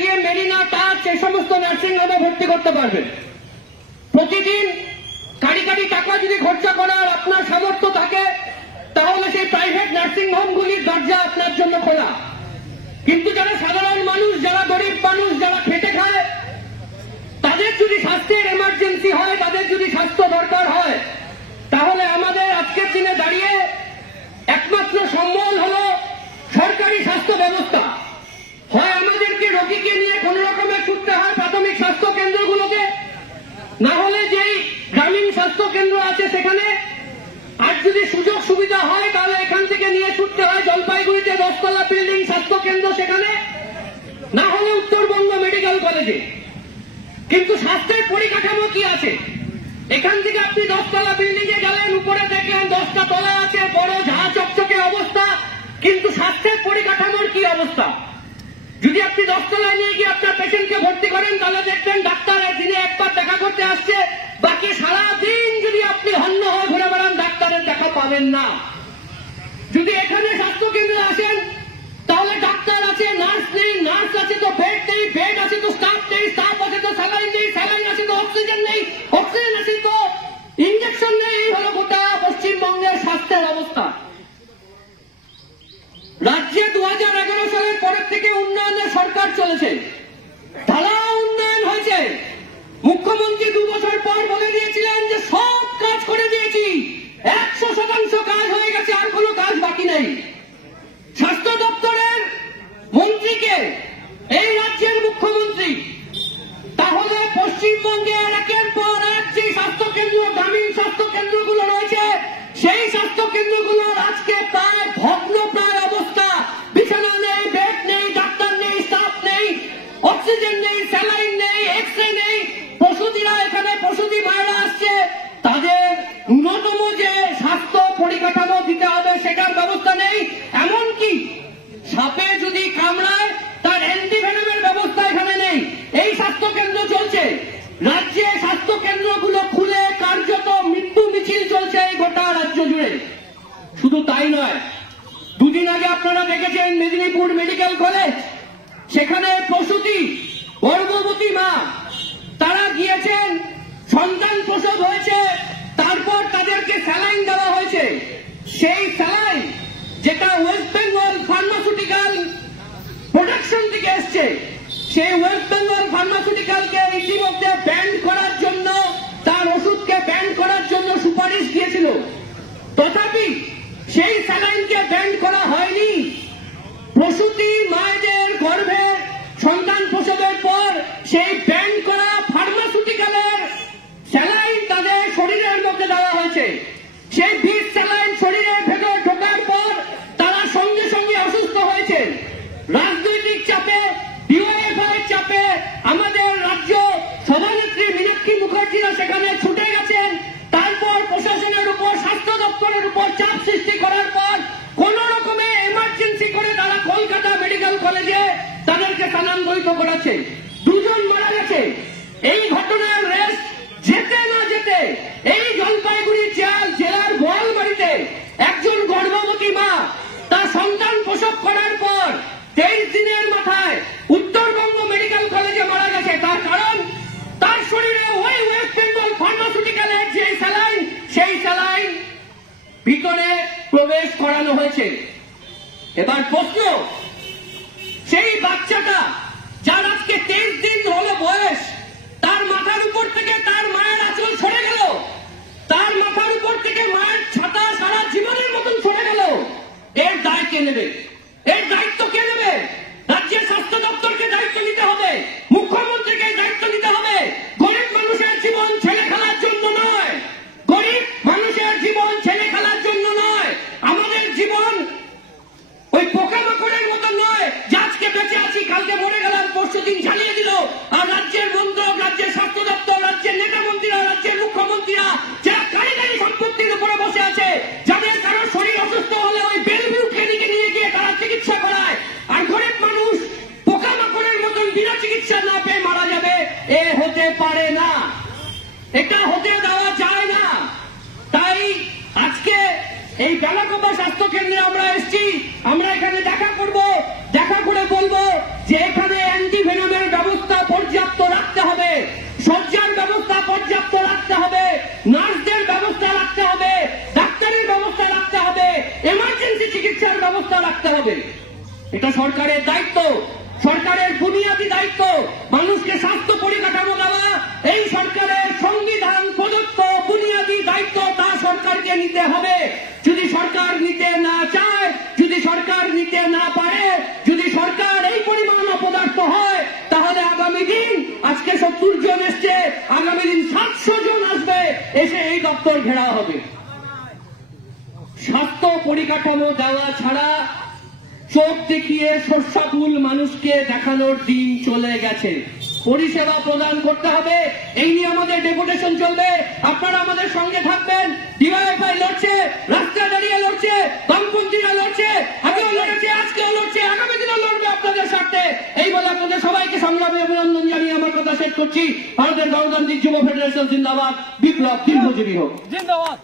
গিয়ে মেরিনা, টাচ এই সমস্ত নার্সিং হোমে ভর্তি করতে পারবেন। প্রতিদিন কারি কারি টাকা যদি খরচা করার আপনার সামর্থ্য থাকে তাহলে সেই প্রাইভেট নার্সিং হোমগুলির দরজা আপনার জন্য খোলা। কিন্তু যারা সাধারণ মানুষ, যারা গরিব মানুষ, যারা খেটে খায়, তাদের যদি স্বাস্থ্যের এমার্জেন্সি হয়, তাদের যদি স্বাস্থ্য দরকার হয়, তাহলে আমাদের আজকের দিনে দাঁড়িয়ে একমাত্র সম্বল হল সরকারি স্বাস্থ্য ব্যবস্থা। হয় আমাদেরকে রোগীকে নিয়ে কোন রকমে ছুটতে হয় প্রাথমিক স্বাস্থ্য কেন্দ্রগুলোকে, না হলে যেই গ্রামীণ স্বাস্থ্য কেন্দ্র আছে সেখানে, আর যদি সুযোগ সুবিধা হয় তাহলে এখান থেকে নিয়ে ছুটতে হয় জলপাইগুড়িতে 10 তলা বিল্ডিং স্বাস্থ্য কেন্দ্র সেখানে, না হলে উত্তরবঙ্গ মেডিকেল কলেজে। কিন্তু স্বাস্থ্যের পরিকাঠামো কি আছে? এখান থেকে আপনি 10 তলা বিল্ডিং এ গেলেন, উপরে দেখলেন 10টা তলা আছে, বড় ঝাঁ চকচকে অবস্থা, কিন্তু স্বাস্থ্যের পরিকাঠামোর কি অবস্থা? যদি আপনি 10 তলায় নিয়ে গিয়ে আপনার পেশেন্টকে ভর্তি করেন তাহলে দেখবেন ডাক্তার দিনে একবার দেখা করতে আসছে, বাকি সারাদিন যদি আপনি হন্য হয়ে ঘুরে বেড়ান ডাক্তারের দেখা পাবেন না। যদি এখানে স্বাস্থ্য কেন্দ্রে আসেন তাহলে ডাক্তার আছে, নার্স নেই, নার্স আছে তো বেড নেই, বেড আছে তো স্টাফ নেই, স্টাফ আছে তো স্যালাইন নেই, স্যালাইন আছে তো অক্সিজেন নেই, অক্সিজেন আছে তো ইঞ্জেকশন নেই। এই হলো গোটা পশ্চিমবঙ্গের স্বাস্থ্যের অবস্থা। রাজ্যে 2011 সালের পরের থেকে উন্নয়নের সরকার চলেছে, ঢালাও উন্নয়ন হয়েছে। মুখ্যমন্ত্রী 2 বছর পর বলে দিয়েছিলেন যে সব কাজ করে দিয়েছি, 100% কাজ হয়ে গেছে, আর কোনো কাজ বাকি নেই। স্বাস্থ্য দপ্তরের মন্ত্রীকে এই রাজ্যের মুখ্যমন্ত্রী। তাহলে পশ্চিমবঙ্গের একের পর এক যে স্বাস্থ্য কেন্দ্র, গ্রামীণ স্বাস্থ্য কেন্দ্রগুলো রয়েছে, সেই স্বাস্থ্য কেন্দ্রগুলোর আজকে প্রায় ভগ্নপ্রায় অবস্থা। বিছানা নেই, বেড নেই, ডাক্তার নেই, স্টাফ নেই, অক্সিজেন নেই, স্যালাইন নেই, এক্সরে নেই। প্রসূতিরা এখানে, প্রসূতি মায়েরা আসছে, তাদের ন্যূনতম যে স্বাস্থ্য পরিকাঠামো দিতে হবে সেটার ব্যবস্থা নেই। এমনকি সাপে যদি কামড়ায় তার অ্যান্টিভেনমের ব্যবস্থা এখানে নেই। এই স্বাস্থ্য কেন্দ্র চলছে, রাজ্যে স্বাস্থ্য কেন্দ্রগুলো খুলে কার্যত মৃত্যু মিছিল চলছে এই গোটা রাজ্য জুড়ে। শুধু তাই নয়, 2 দিন আগে আপনারা দেখেছেন মেদিনীপুর মেডিকেল কলেজ, সেখানে প্রসূতি, গর্ভবতী মা তারা গিয়েছেন, সন্তান প্রসব হয়েছে, তারপর তাদেরকে স্যালাইন দেওয়া হয়েছে। সেই স্যালাইন যেটা ওয়েস্ট বেঙ্গল ফার্মাসিউটিক্যাল প্রোডাকশন থেকে এসছে, সেই ওয়েস্ট বেঙ্গল ফার্মাসিউটিক্যালকে ইতিমধ্যে ব্যান করার জন্য, তার ওষুধকে ব্যান করার জন্য সুপারিশ দিয়েছিল। তথাপি সেই স্যালাইনকে ব্যান করা হয়নি। প্রসূতি মায়েদের গর্ভে সন্তান প্রসবের পর সেই ব্যান করা ফার্মাসিউটিক্যালের স্যালাইন তাদের শরীরের মধ্যে দেওয়া হয়েছে। সেই বিষ স্যালাইন শরীরের ভেতর ঢোকার পর তারা সঙ্গে সঙ্গে অসুস্থ হয়েছে। রাজনৈতিক চাপে, ডিওএফআই চাপে আমাদের রাজ্য সভানেত্রী মীনাক্ষী মুখার্জিরা সেখানে ছুটে গেছেন। তারপর প্রশাসনের উপর, স্বাস্থ্য দপ্তরের উপর চাপ সৃষ্টি করার পর কোন রকমে এমার্জেন্সি করে তারা কলকাতা মেডিকেল কলেজে তাদেরকে স্থানান্তরিত করেছে। 2 জন মারা গেছে। এই ঘটনার রেস যেতে না যেতে এই জলপাইগুড়ি জেলার গোয়ালবাড়িতে একজন গর্ভবতী মা তার সন্তান প্রসব করার পর 23 দিনের মাথায় উত্তরবঙ্গ মেডিকেল কলেজে মারা গেছে। তার কারণ তার শরীরে ওই ওয়েস্ট বেঙ্গল ফার্মাসিউটিক্যালের যে স্যালাইন, সেই স্যালাইন ভিতরে প্রবেশ করানো হয়েছে। এবার প্রশ্ন, সেই বাচ্চাটা যার আজকে 23 দিন হলো বয়স, তার মাথার উপর থেকে তার মায়ের আঁচল সরে গেল, তার মাথার উপর থেকে মায়ের ছাতা সারা জীবনের মতন সরে গেল, এর দায় কে নেবে? এর দায়িত্ব কে নেবে? রাজ্যের স্বাস্থ্য দপ্তরকে দায়িত্ব নিতে হবে, মুখ্যমন্ত্রীকে দায়িত্ব নিতে হবে। গরিব মানুষের জীবন ছেলে খেলার জন্য নয়, গরিব মানুষের জীবন ছেলে খেলার জন্য নয়। আমাদের জীবন ওই পোকামাকড়ের মতো নয় যে আজকে বেঁচে আছি, কালকে মরে গেলাম, পরশু দিন ঝালিয়ে দিল। আর রাজ্যের মন্ত্রক, রাজ্যের স্বাস্থ্য দপ্তর, রাজ্যের নেতা মন্ত্রীরা, রাজ্যের মুখ্যমন্ত্রীরা যারা কারিগরি সম্পত্তির উপরে বসে আছে, যাদের কারো শরীর অসুস্থ হলে ওই বেলভিউ ক্লিনিকে নিয়ে গিয়ে তারা চিকিৎসা করায়, আর গরিব মানুষ পোকামাকড়ের মতন বিনা চিকিৎসা না পেয়ে মারা যাবে, এ হতে পারে না, এটা হতে দেওয়া যায় না। তাই আজকে এই বেলাকোবা স্বাস্থ্য কেন্দ্রে আমরা এসেছি, আমরা এখানে দেখা করব, দেখা করে বলবো যে এখানে অ্যান্টিভেনমের এটা সরকারের দায়িত্ব, সরকারের বুনিয়াদী দায়িত্ব। মানুষকে স্বাস্থ্য পরিকাঠামো দেওয়া এই সরকারের সংবিধান প্রদত্ত বুনিয়াদী দায়িত্ব, তা সরকারকে নিতে হবে। যদি সরকার নিতে না চায়, যদি সরকার নিতে না পারে, যদি সরকার এই পরিমাণ অপদার্থ হয়, তাহলে আগামী দিন, আজকে 70 জন এসছে, আগামী দিন 700 জন আসবে, এসে এই দপ্তর ঘেরাও হবে। স্বাস্থ্য পরিকাঠামো দেওয়া ছাড়া চোখ দেখিয়ে সর্ষাফুল মানুষকে দেখানোর দিন চলে গেছে। পরিষেবা প্রদান করতে হবে, এই নিয়ে আমাদের ডেপুটেশন চলবে। আপনারা আমাদের সঙ্গে থাকবেন। ডিওএফআই লড়ছে, রাস্তায় দাঁড়িয়ে লড়ছে, বামপন্থীরা লড়ছে, আগেও লড়েছে, আজকেও লড়ছে, আগামী দিনও লড়বে আপনাদের স্বার্থে। এই বলে আপনাদের সবাইকে সংগ্রামে অভিনন্দন জানিয়ে আমার কথা শেষ করছি। ভারতের গণতান্ত্রিক যুব ফেডারেশন জিন্দাবাদ, বিপ্লব দীর্ঘজীবী হোক। জিন্দাবাদ।